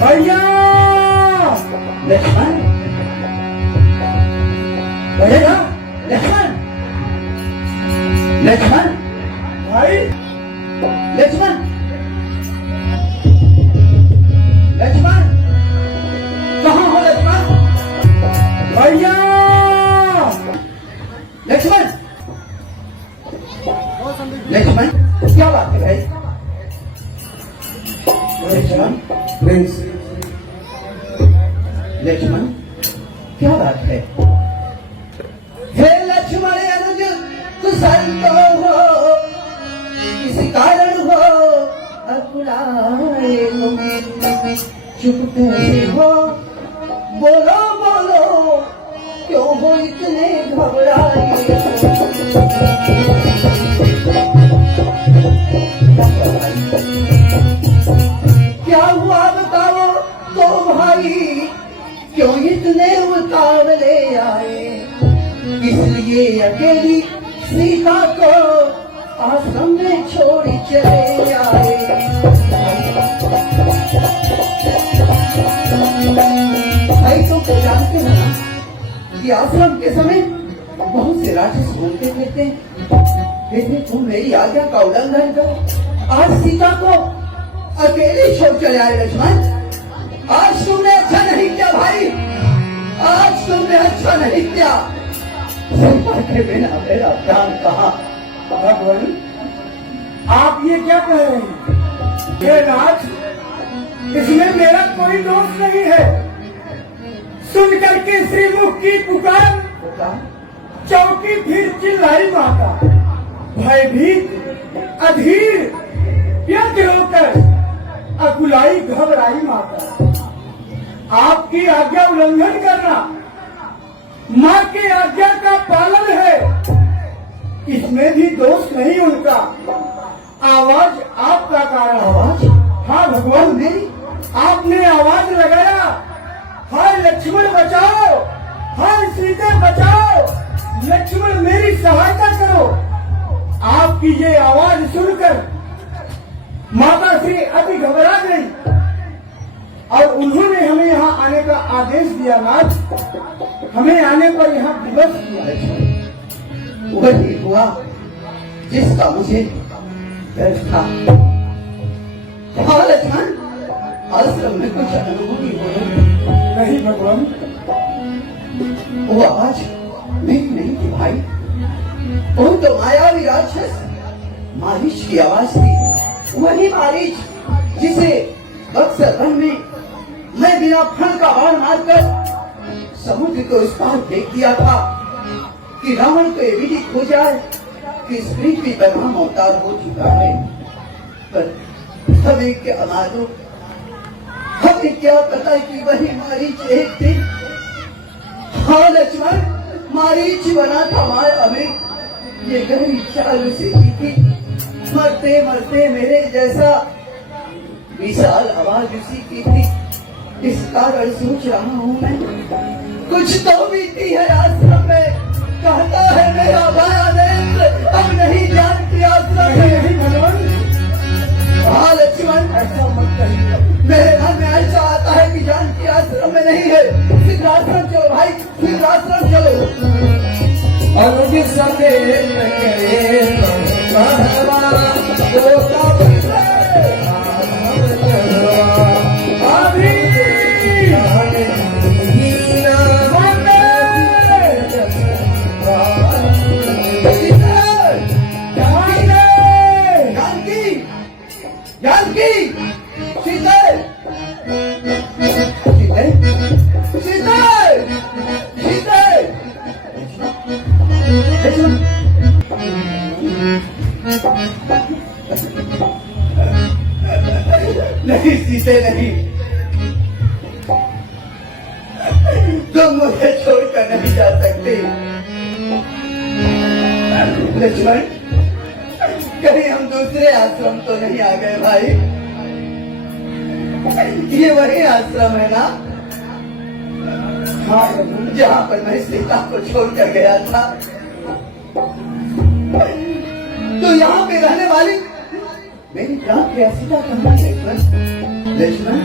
भैया लक्ष्मण भैया लक्ष्मण लक्ष्मण भाई लक्ष्मण लक्ष्मण कहाँ हो लक्ष्मण भैया लक्ष्मण लक्ष्मण क्या बात है भाई लक्ष्मण प्रिंस लक्ष्मण क्या बात है हे लक्ष्मण अनुज कुशल तो हो किसी कारण हो अकुलाए तुम चुप कैसे हो बोलो बोलो क्यों हो इतने घबराए क्या हुआ बताओ तो भाई क्यों इतने उतावले आए इसलिए अकेली सीता को आश्रम में छोड़ चले आए भाई तो जानते हो ना कि आश्रम के समय बहुत से राक्षस घूमते फिरते हैं तुम मेरी आज्ञा का उल्लंघन करो आज सीता को अकेले छोड़ चले आए लक्ष्मण आज तुमने अच्छा नहीं किया भाई आज तुमने अच्छा नहीं किया सीता के बिना मेरा प्राण कहाँ भगवान आप ये क्या कह रहे हैं ये राज इसमें मेरा कोई दोष नहीं है सुन करके श्रीमुख की पुकार चौकी फिर चिल्लाई माता भयभीत अधीर व्यग्र होकर अकुलाई घबराई माता आपकी आज्ञा उल्लंघन करना माँ की आज्ञा का पालन है इसमें भी दोष नहीं उनका आवाज आपका कारण आवाज हाँ भगवान मेरी आपने आवाज लगाया हाय लक्ष्मण बचाओ हाय सीते बचाओ लक्ष्मण मेरी सहायता करो आपकी ये आवाज सुनकर माता श्री अति घबरा गई और उन्होंने हमें यहाँ आने का आदेश दिया नाथ हमें आने पर यहाँ दिवस किया वही हुआ जिसका मुझे डर था हाँ लक्ष्मण आश्रम में कुछ अनुभूति हो रही नहीं भगवान वो आवाज मेरी नहीं थी भाई वो तो मायावी राक्षस मारीच की आवाज थी वही मारीच जिसे अक्सर वन में मैं बिना फल का बाण मारकर समुद्र को उस पार फेंक दिया था कि रावण को ये विदित हो जाए कि इस पृथ्वी पर राम अवतार हो चुका है पर हमें क्या मालूम हमें क्या पता कि वही मारीच एक दिन हाँ लक्ष्मण मारीच बना था माया हमें ये गहरी चाल उसे की थी मरते मरते मेरे जैसा विशाल आवाज उसी की थी इस कारण सोच रहा हूँ मैं कुछ तो बीती है आश्रम में कहता है मेरा माया नेत्र अब नहीं जानती आश्रम में नहीं भगवान हाँ लक्ष्मण ऐसा मत कहिए मेरे मन में ऐसा आता है कि जानकी आश्रम में नहीं है शीघ्र आश्रम चलो भाई शीघ्र आश्रम चलो अनुज समेत करे भगवान नहीं सीते नहीं तुम मुझे छोड़कर नहीं जा सकते लक्ष्मण कहीं हम दूसरे आश्रम तो नहीं आ गए भाई ये वही आश्रम है ना हाँ जहाँ पर मैं सीता को छोड़कर गया था तो यहाँ पे रहने वाली मेरी प्राण की सीता कहाँ है लक्ष्मण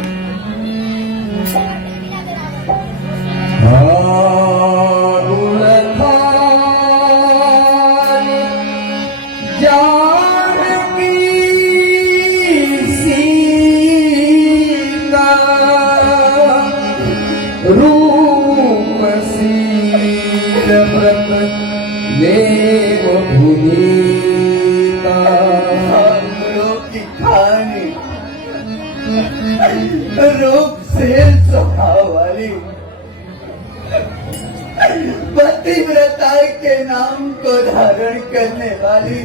रूप शील व्रत देव भूमिका की कहानी रूप से स्वभाव वाली पतिव्रता के नाम को धारण करने वाली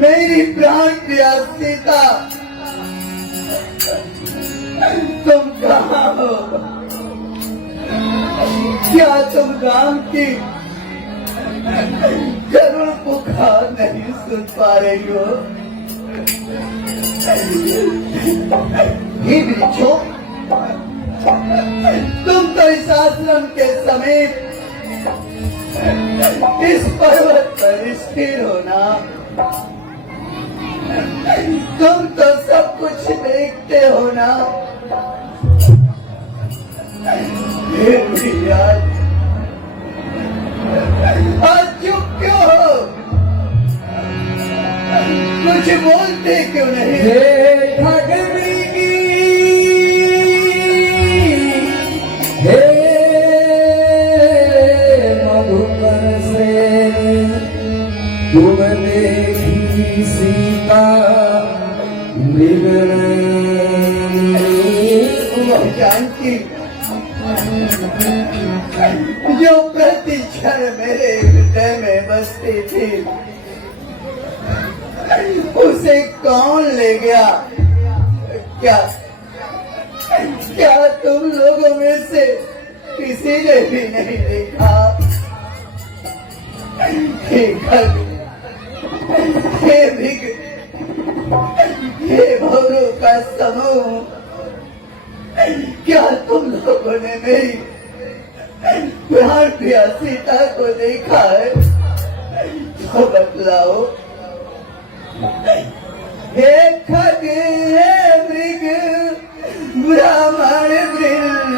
मेरी प्राण प्रिया सीता, तुम कहाँ हो? क्या तुम राम की करुण पुकार नहीं सुन पा रही हो? ये वृक्षों, तुम तो इस आश्रम के समीप इस पर्वत पर स्थिर हो ना। तुम तो सब कुछ देखते हो ना। फिर भी आज चुप क्यों हो? कुछ बोलते क्यों नहीं? हे ठगनी, हे मधुकर से तुम देखी सीता जानकी जो प्रति क्षण मेरे हृदय में बसती थी, उसे कौन ले गया? क्या तुम लोगों में से किसी ने भी नहीं देखा? हे भिग, हे भौरों का समूह, क्या तुम लोगों ने मेरी प्राण प्रिया सीता को देखा है? तो बतलाओ। हे खग, हे मृग, ब्राह्मण वृंद,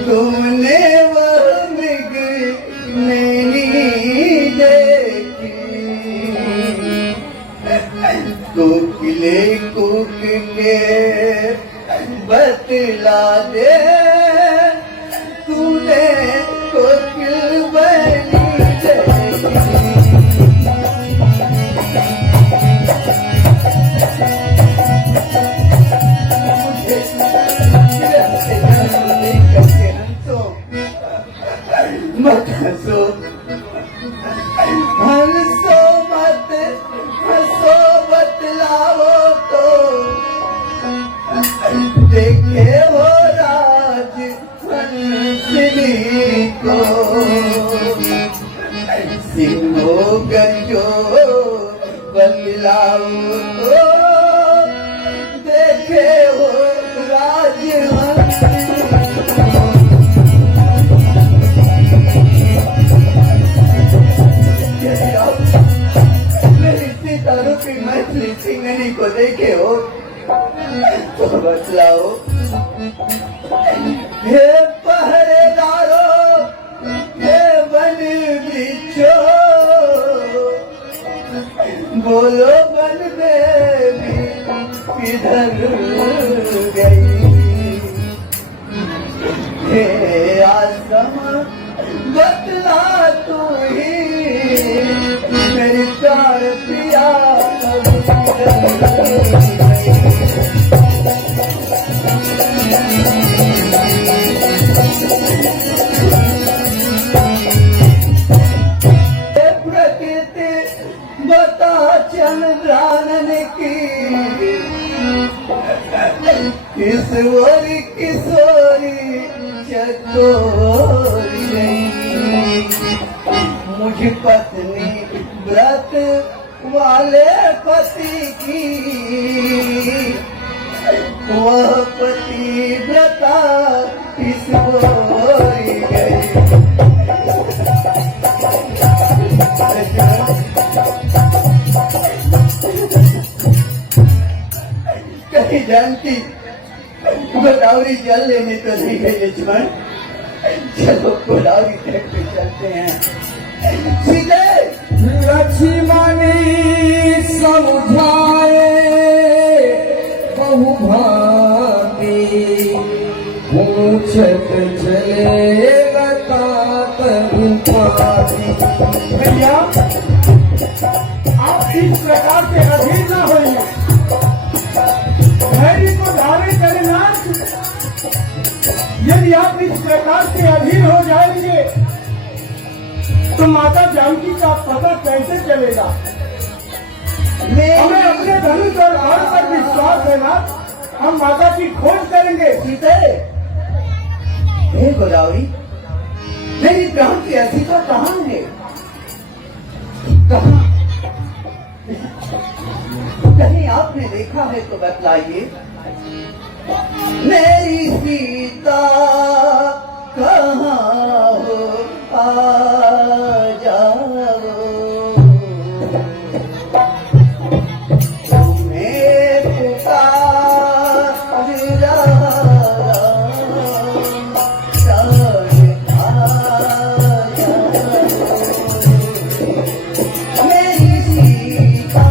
तुमने वह मृग नहीं देखी? कोकिले कूक के बतला दे, तूने कोकिल बनी मत हंसो, हंसो मत, हंसो बतलाओ तो देखे हो राज हंसनी को। सिंहो गंजो बतलाओ तो देखे हो राज हंसनी को। मेरी सीता रूपी मैथिली सिंगनी को देखे हो तो बतलाओ। हे पहरेदारों, हे वन वृक्षों, बोलो वन देवी किधर गई? हे आसम, बतला तू ही मेरी प्राण प्रिया प्रकृति बता चंद्रानन की किशोरी किशोरी चकोरी नहीं। मुझ पत्नी व्रत वाले पति की वह पतिव्रता किस ओर गई? कहीं जानकी गोदावरी जल लेने तो नहीं गई लक्ष्मण? चलो गोदावरी तट पे चलते हैं। सीधे लक्ष्मणी समझाए बहु भाई पूछत चले बतात पाती। भैया आप इस प्रकार से अधीर न होइए, धैर्य को धारण करना। यदि आप इस प्रकार से अधीर हो जाएंगे तो माता जानकी का पता कैसे चलेगा? हमें अपने धनुष और बाण पर विश्वास है ना, हम माता की खोज करेंगे। सीते, हे गोदावरी, मेरी प्राण की सीता कहाँ है? कहाँ? कहीं आपने देखा है तो बतलाइए। मेरी सीता कहाँ हो, आ जाओ। तुम्हें पुकार रहा, मेरी सीता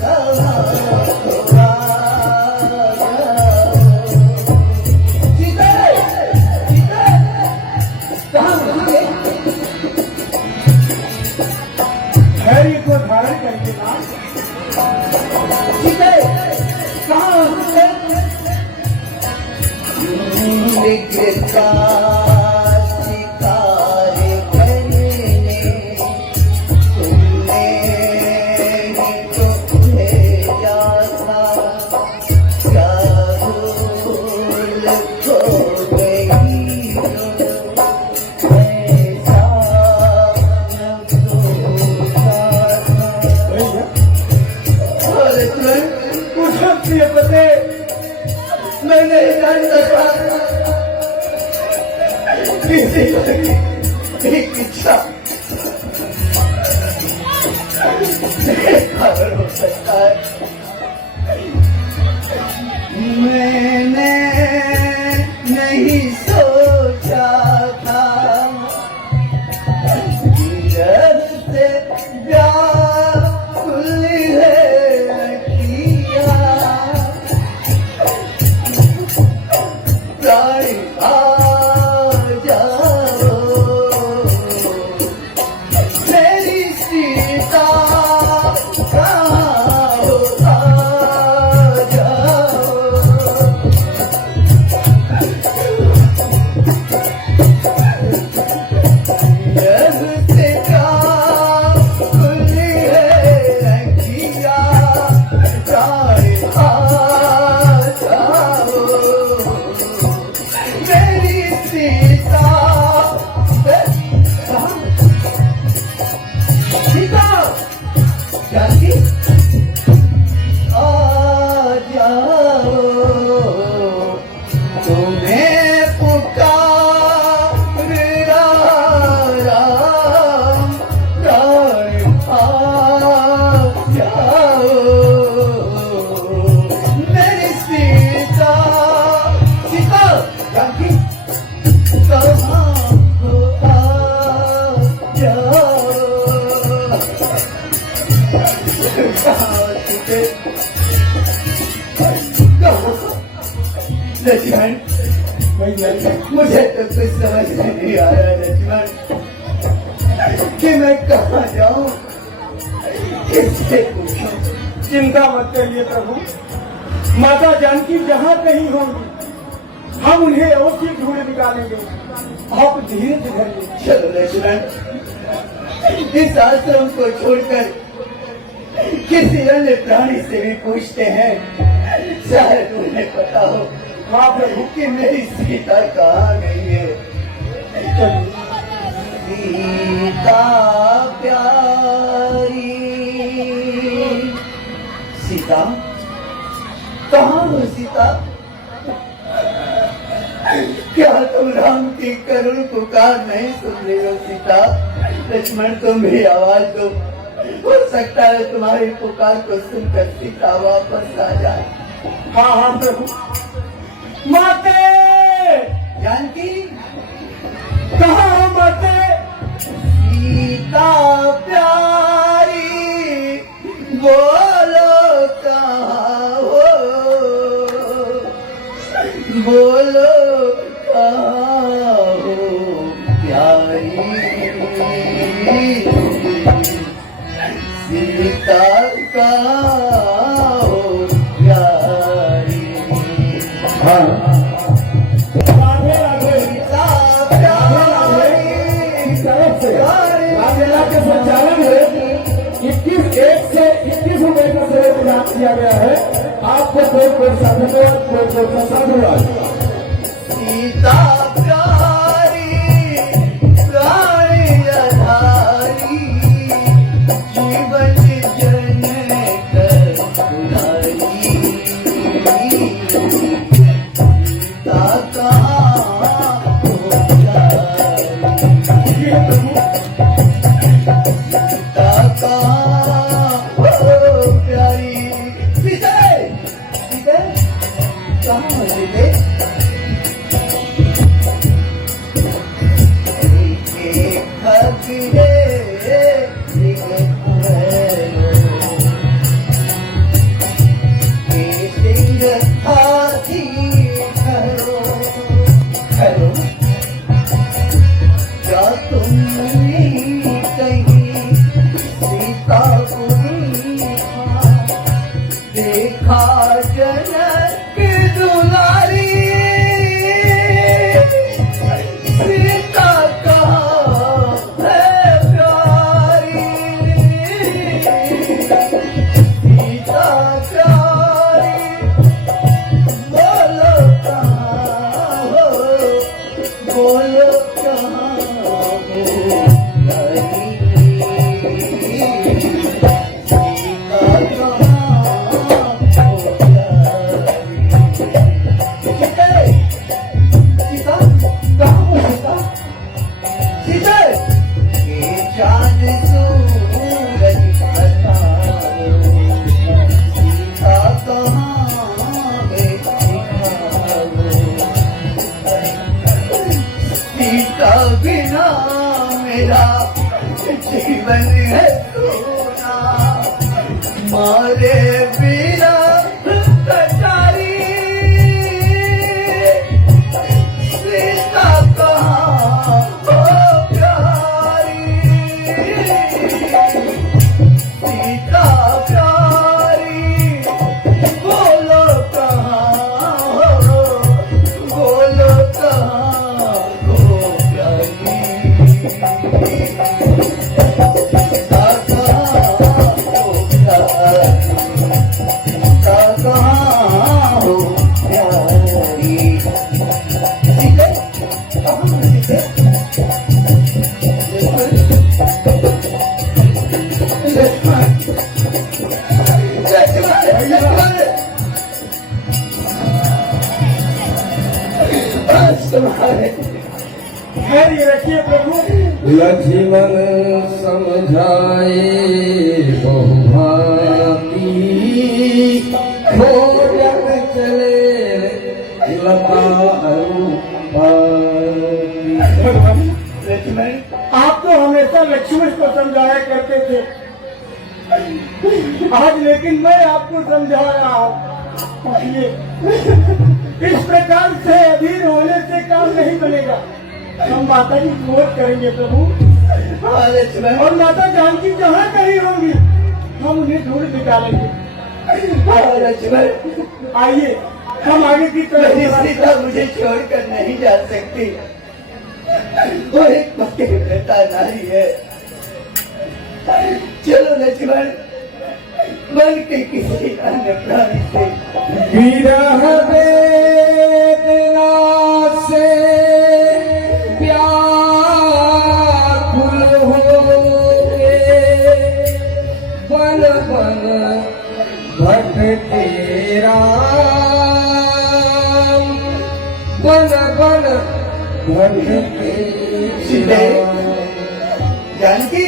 कहाँ हो, आ धैर्य को धारण करके ना। शिकार करने तुमने तो भेजा था, क्या भूल हो गई ऐसा न सोचा था। अरे कुछ प्रिय पते मैं नहीं जान सकता किसी एक इच्छा खबर हो सकता है। मैंने नहीं सोचा था धीरज से व्याकुल है किया, प्राणी लक्ष्मण, मुझे तो कुछ समझ नहीं आ रहा लक्ष्मण कि मैं कहाँ जाऊँ, किससे पूछूं। चिंता मत करिए प्रभु, माता जानकी जहाँ कहीं होंगी हम उन्हें अवश्य ढूंढ निकालेंगे। आप धीरज धरिए। चलो लक्ष्मण, इस आश्रम को छोड़कर किसी अन्य प्राणी से भी पूछते हैं, शायद उन्हें पता हो हाँ प्रभु कि मेरी सीता कहाँ गई है। सीता प्यारी, सीता कहाँ हो सीता? क्या तुम राम की करुण पुकार नहीं सुन रही हो सीता? लक्ष्मण तुम भी आवाज दो, हो सकता है तुम्हारी पुकार को सुनकर सीता वापस आ जाए। हाँ हाँ प्रभु। माते जानकी कहाँ हो माते? सीता प्यारी बोलो कहाँ हो, बोलो हाँ राधे राधे रामलीला के संचालन में 21 का श्रेय प्रदान किया गया है। आपको कोई साधुवाद कोई साधुवाद। सीता प्यारी प्यारी अधारी जीवन जनक दुलारी सीता कहाँ हो प्यारी सीता कहाँ हो प्यारी सीता सीता कहाँ सीता देखा जनक दुलारी सीता कहाँ है प्यारी सीता प्यारी बोलो कहाँ हो बोलो कहाँ हो प्यारी बिना मेरा जीवन है सोना मारे बिना कटारी सीता कहाँ हो प्यारी सीता प्यारी बोलो कहाँ हो बोलो कहाँ हो प्यारी धैर्य रखिए प्रभु। लक्ष्मण समझाए बहुभाती खोजन चले लता लक्ष्मण आप तो हमेशा लक्ष्मण को समझाया करते थे, आज लेकिन मैं आपको समझा रहा हूँ। इस प्रकार से अधीर होने से काम नहीं बनेगा। हम माता की खोज करेंगे प्रभु, और माता जानकी जहाँ कहीं होंगी हम उन्हें ढूंढ निकालेंगे। आइए हम आगे की तरफ। सीता मुझे छोड़कर नहीं जा सकती, वो एक पक्के बेटा नारी है। चलो लक्ष्मण, मन के किसी अन्य प्राणी से विरह वेदना से व्याकुल होके बन बन भटके राम, बन बन भटके सीते जानकी